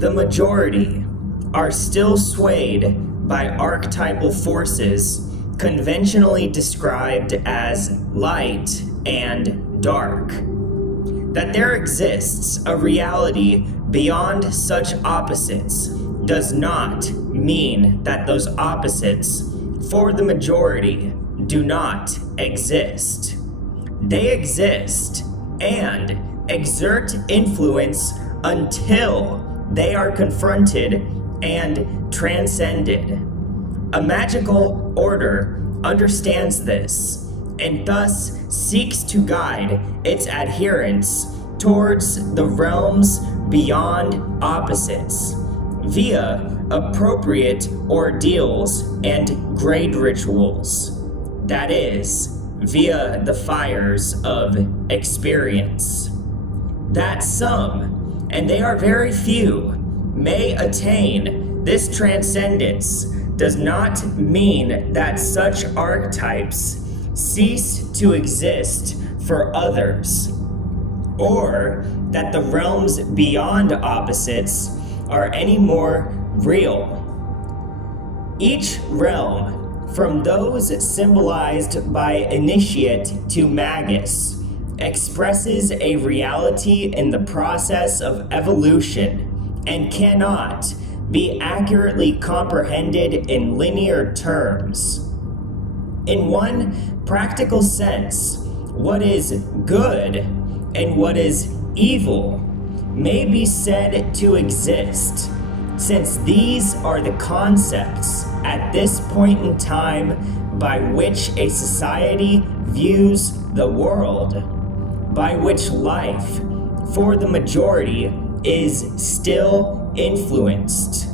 the majority are still swayed by archetypal forces conventionally described as light and dark. That there exists a reality beyond such opposites does not mean that those opposites, for the majority, do not exist. They exist and exert influence until they are confronted and transcended. A magical order understands this and thus seeks to guide its adherents towards the realms beyond opposites via appropriate ordeals and grade rituals. That is, via the fires of experience. That some, and they are very few, may attain this transcendence does not mean that such archetypes cease to exist for others, or that the realms beyond opposites are any more real. Each realm, from those symbolized by initiate to magus, expresses a reality in the process of evolution and cannot be accurately comprehended in linear terms. In one practical sense, what is good and what is evil may be said to exist, since these are the concepts at this point in time by which a society views the world, by which life, for the majority, is still influenced.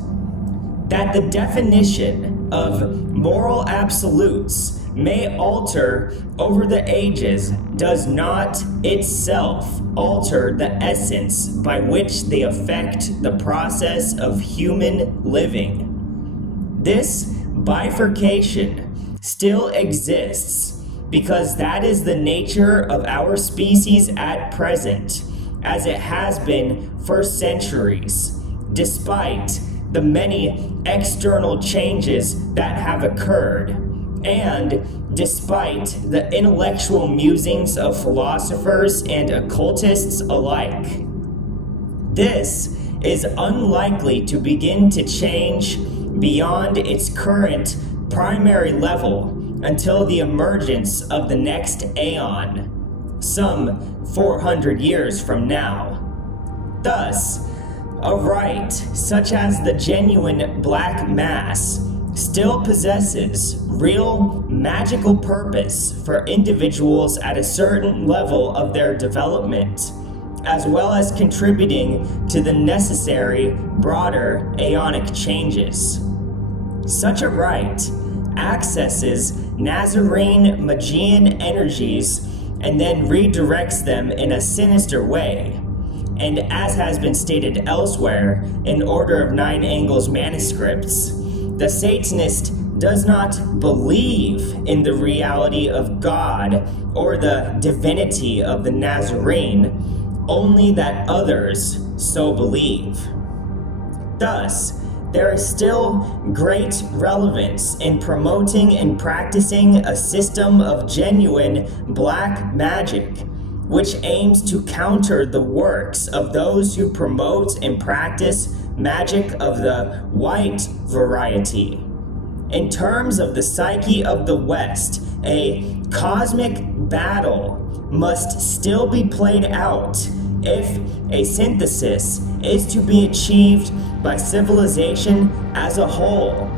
That the definition of moral absolutes may alter over the ages does not itself alter the essence by which they affect the process of human living. This bifurcation still exists because that is the nature of our species at present, as it has been for centuries, despite the many external changes that have occurred, and despite the intellectual musings of philosophers and occultists alike. This is unlikely to begin to change beyond its current primary level until the emergence of the next aeon, some 400 years from now. Thus, a rite such as the genuine Black Mass still possesses real magical purpose for individuals at a certain level of their development, as well as contributing to the necessary broader aeonic changes. Such a rite accesses Nazarene Magian energies and then redirects them in a sinister way. And as has been stated elsewhere in Order of Nine Angles manuscripts, the Satanist does not believe in the reality of God or the divinity of the Nazarene, only that others so believe. Thus, there is still great relevance in promoting and practicing a system of genuine black magic, which aims to counter the works of those who promote and practice magic of the white variety. In terms of the psyche of the West, a cosmic battle must still be played out if a synthesis is to be achieved by civilization as a whole.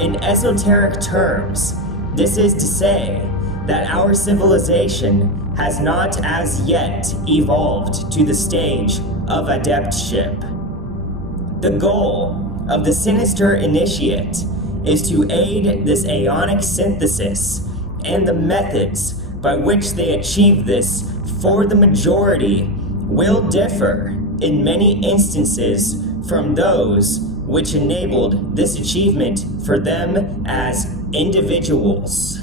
In esoteric terms, this is to say that our civilization has not as yet evolved to the stage of adeptship. The goal of the sinister initiate is to aid this aeonic synthesis, and the methods by which they achieve this for the majority will differ in many instances from those which enabled this achievement for them as individuals.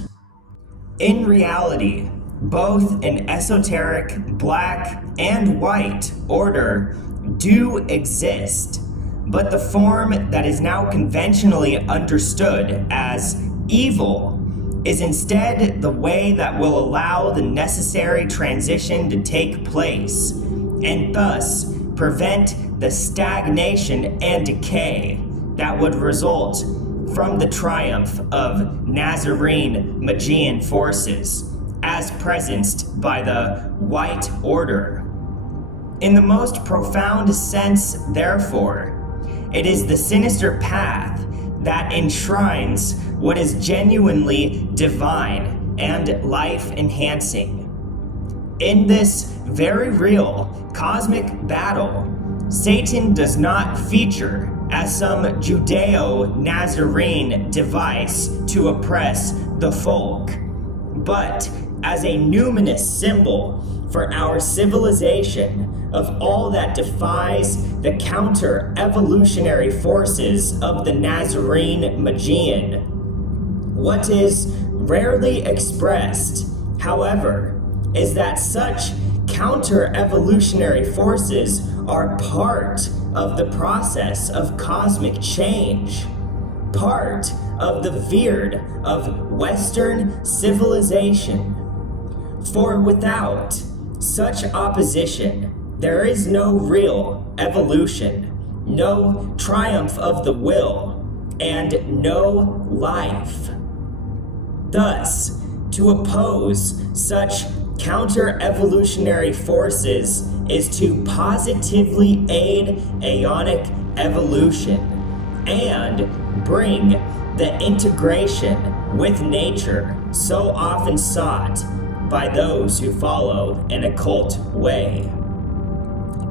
In reality, both an esoteric black and white order do exist, but the form that is now conventionally understood as evil is instead the way that will allow the necessary transition to take place, and thus prevent the stagnation and decay that would result from the triumph of Nazarene Magian forces as presenced by the White Order. In the most profound sense, therefore, it is the sinister path that enshrines what is genuinely divine and life-enhancing. In this very real cosmic battle, Satan does not feature as some Judeo-Nazarene device to oppress the folk, but as a numinous symbol for our civilization of all that defies the counter-evolutionary forces of the Nazarene Magian. What is rarely expressed, however, is that such counter-evolutionary forces are part of the process of cosmic change, part of the veerd of Western civilization. For without such opposition, there is no real evolution, no triumph of the will, and no life. Thus, to oppose such counter-evolutionary forces is to positively aid aeonic evolution and bring the integration with nature so often sought by those who follow an occult way.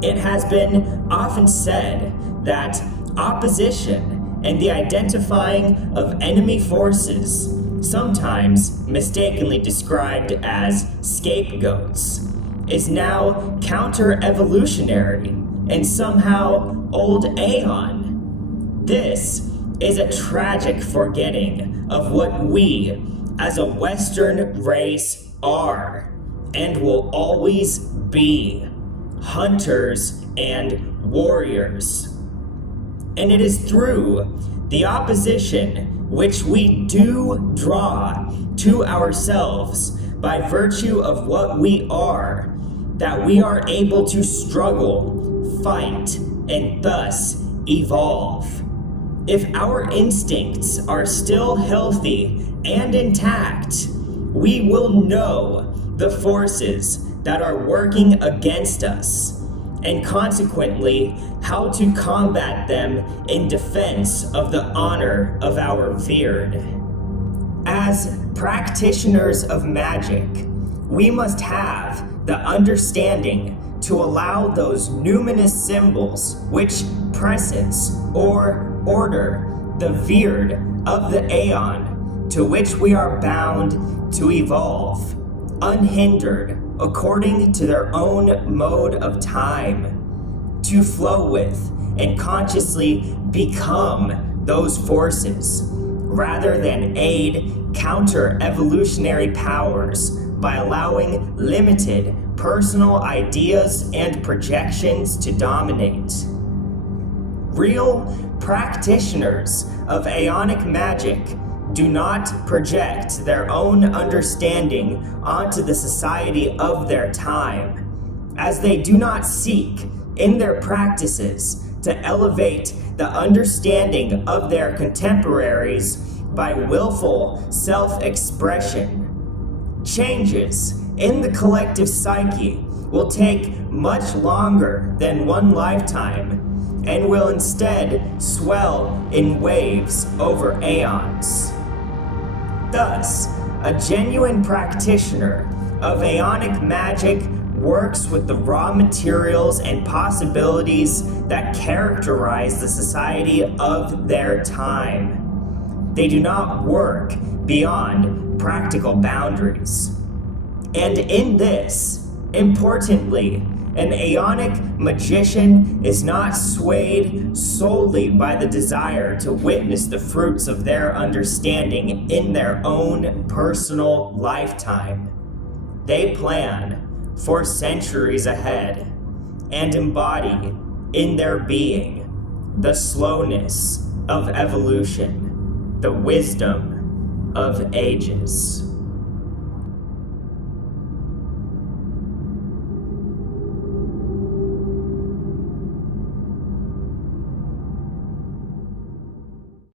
It has been often said that opposition and the identifying of enemy forces, sometimes mistakenly described as scapegoats, is now counter-evolutionary and somehow old aeon. This is a tragic forgetting of what we, as a Western race, are and will always be: hunters and warriors. And it is through the opposition which we do draw to ourselves by virtue of what we are, that we are able to struggle, fight, and thus evolve. If our instincts are still healthy and intact, we will know the forces that are working against us, and consequently how to combat them in defense of the honor of our veerd. As practitioners of magic, we must have the understanding to allow those numinous symbols which presence or order the veerd of the aeon to which we are bound to evolve, unhindered according to their own mode of time, to flow with and consciously become those forces, rather than aid counter-evolutionary powers by allowing limited personal ideas and projections to dominate. Real practitioners of aeonic magic do not project their own understanding onto the society of their time, as they do not seek in their practices to elevate the understanding of their contemporaries by willful self-expression. Changes in the collective psyche will take much longer than one lifetime, and will instead swell in waves over aeons. Thus, a genuine practitioner of aeonic magic works with the raw materials and possibilities that characterize the society of their time. They do not work beyond practical boundaries. And in this, importantly, an aeonic magician is not swayed solely by the desire to witness the fruits of their understanding in their own personal lifetime. They plan for centuries ahead and embody in their being the slowness of evolution, the wisdom of ages.